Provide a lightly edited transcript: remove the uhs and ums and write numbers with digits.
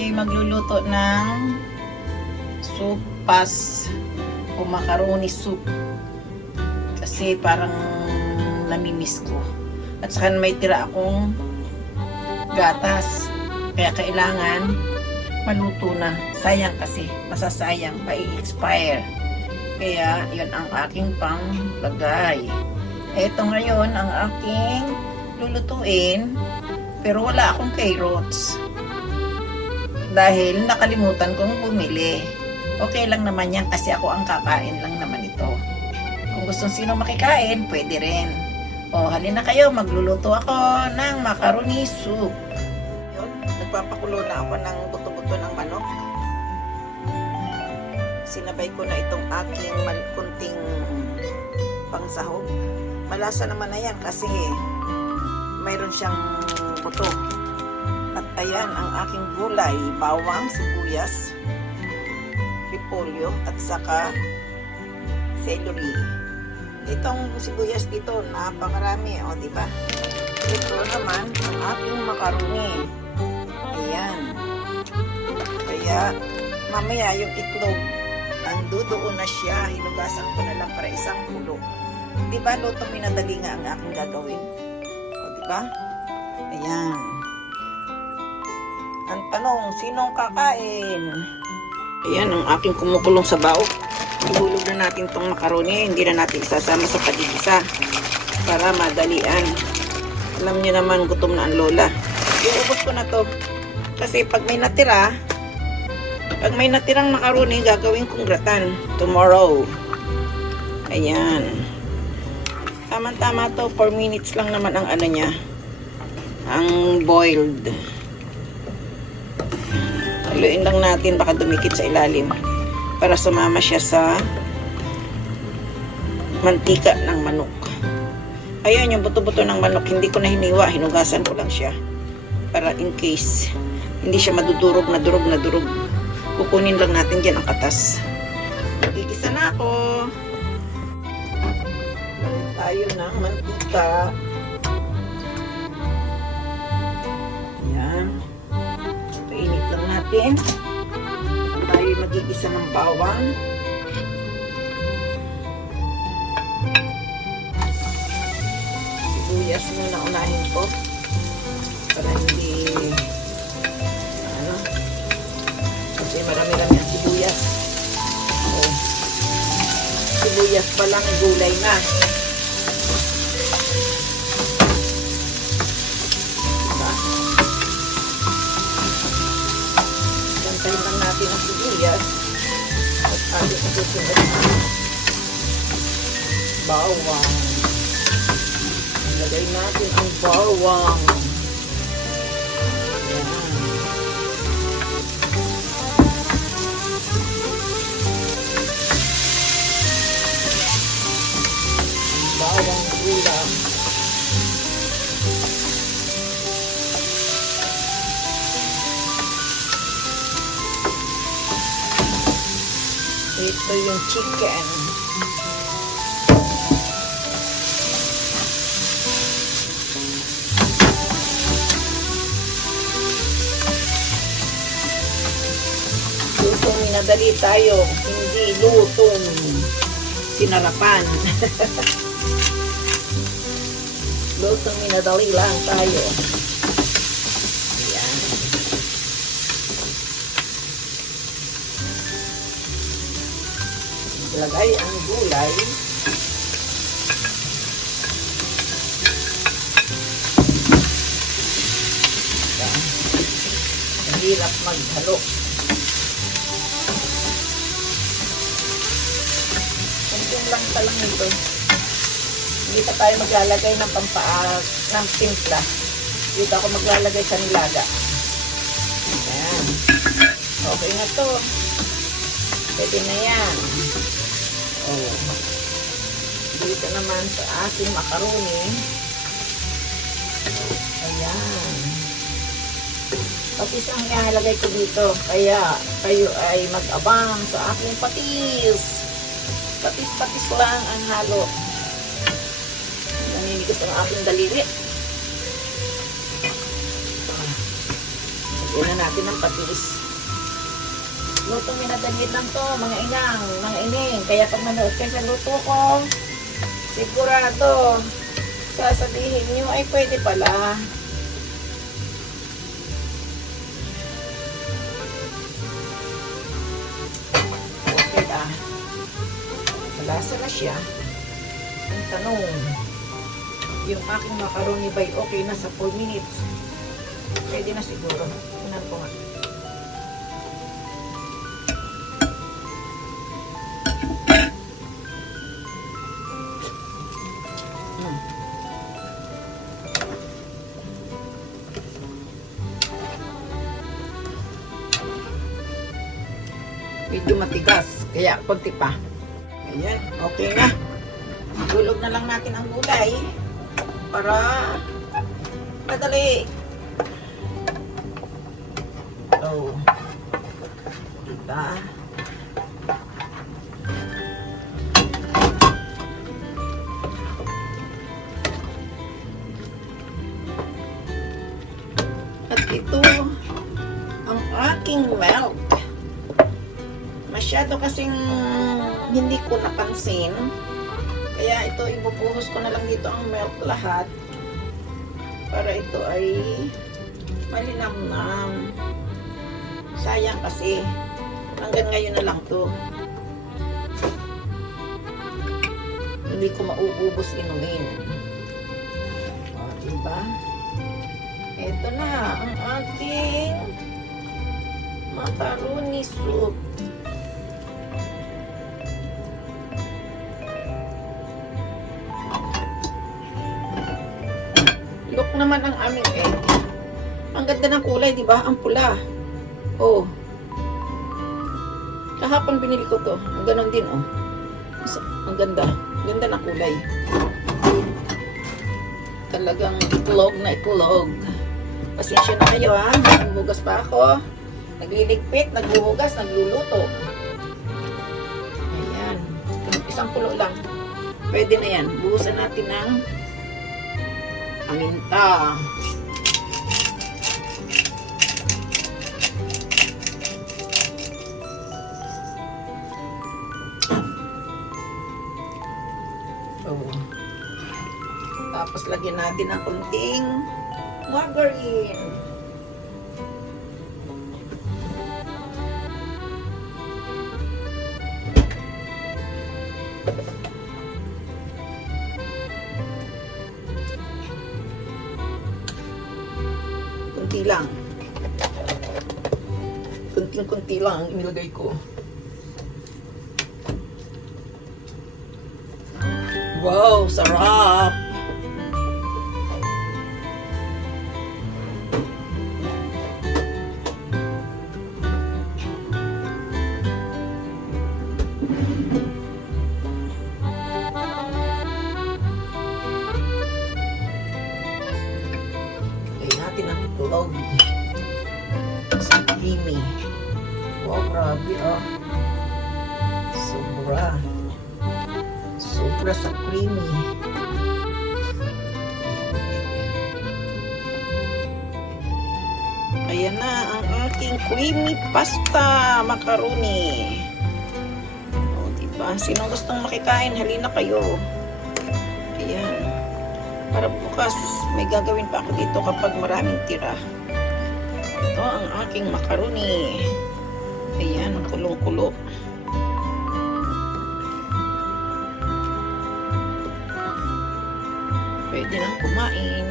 tayo magluluto ng sopas o macaroni soup. Kasi parang namimiss ko. At saka may tira akong gatas. Kaya kailangan maluto na. Sayang kasi. Masasayang. Pa-expire. Kaya yun ang aking panglagay. Ito ngayon ang aking lulutuin. Pero wala akong carrots. Dahil nakalimutan kong bumili. Okay lang naman yan kasi ako ang kakain lang naman ito. Kung gustong sino makikain, pwede rin. O, halina kayo, magluluto ako ng macaroni soup. Yun, nagpapakulo na ako ng buto-buto ng manok. Sinabay ko na itong aking kunting pangsahog. Malasa naman na yan kasi mayroon siyang buto. At ayan ang aking gulay, bawang, sibuyas, repolyo, at saka celery. Itong sibuyas dito, napakarami, o diba? Ito naman ang aking macaroni. Ayan. Kaya mamaya yung itlog, nandoon na siya, hinugasan ko na lang para isang kulo. Diba, lutong minadali nga ang aking gagawin. O diba? Ayan. Ang tanong, sinong kakain? Ayan, ang aking kumukulong sabaw. Ihulog na natin itong macaroni. Hindi na natin isasama sa padigisa para madalian. Alam niyo naman, gutom na ang lola. Iubos ko na to. Kasi pag may natirang macaroni, gagawin kong gratan tomorrow. Ayan. Tama-tama to. 4 minutes lang naman ang ano niya. Ang boiled. Haluin lang natin, baka dumikit sa ilalim. Para sumama siya sa mantika ng manok. Ayan, yung buto-buto ng manok, hindi ko na hiniwa, hinugasan ko lang siya. Para in case, hindi siya madudurog na durog. Kukunin lang natin dyan ang katas. Gigisa na ako. Balik tayo ng mantika. Ayan. Painit lang natin. Tayo magigisa ng bawang. Sibuyas muna unahin ko para hindi kasi marami-rami ang sibuyas. Sibuyas pa lang, gulay na. Diba? Gantayin lang natin ang sibuyas at ating susunod na bawang. Lagay natin ang bawang. Ayan. Bawang ulam. Ito yung chicken. Lutong minadali tayo, hindi lutong sinarapan. Lutong minadali lang tayo. Ayan. Lagay ang gulay. Ang hirap maghalo. Kunting lang talang nito. Hindi pa tayo maglalagay ng ng timpla. Dito ako maglalagay sa nilaga. Ayan. Okay na to. Pwede na yan. Oh. Dito naman sa ating macaroni. Ayan. Patis ang ilalagay ko dito. Kaya kayo ay mag-abang sa aking patis. Patis-patis lang ang halo. Naninigos ang aking daliri. Lagyan na natin ng patis. Lutong minadaliit lang to, mga inang, mga ining. Kaya pag manood kayo sa luto ko, sigurado, sasabihin nyo, ay pwede pala. Okay ah. Malasa na siya. Ang tanong, yung aking macaroni by okay na sa 4 minutes. Pwede na siguro. Unan ko nga. Medyo matigas, kaya konti pa. Ayan, okay na. Gulog na lang natin ang gulay para madali. Oh. Diba? At ito ang aking milk. Masyado kasing hindi ko napansin. Kaya ito, ibubuhos ko na lang dito ang milk lahat. Para ito ay malinamnam. Sayang kasi. Hanggang ngayon na lang to. Hindi ko mauubos inumin. O, diba? Ito na ang ating macaroni soup. Look naman ang aming egg. Ang ganda ng kulay, di ba? Ang pula. Oh. Kahapon binili ko to. Ang ganon din, oh. Ang ganda. Ganda ng kulay. Talagang itlog na itlog. Pasensya na kayo, ha? Naghuhugas pa ako. Nagliligpit, naghuhugas, nagluluto. Ayan. Isang kulo lang. Pwede na yan. Buhusan natin ng paminta. Oh. Tapos lagyan natin ng kunting margarine. Kunti lang. Kunting-kunti lang ang inilagay ko. Wow, sarap! Natin ang itlog. So creamy. Wow, grabe ah. Sobra. Sobra sa creamy. Ayan na ang aking creamy pasta macaroni. O, diba? Sinong gustong makikain, halina kayo. Ayan. Para bukas, may gagawin pa ako dito kapag maraming tira. Ito ang aking macaroni. Ayan, ang kulong-kulo. Pwede nang kumain.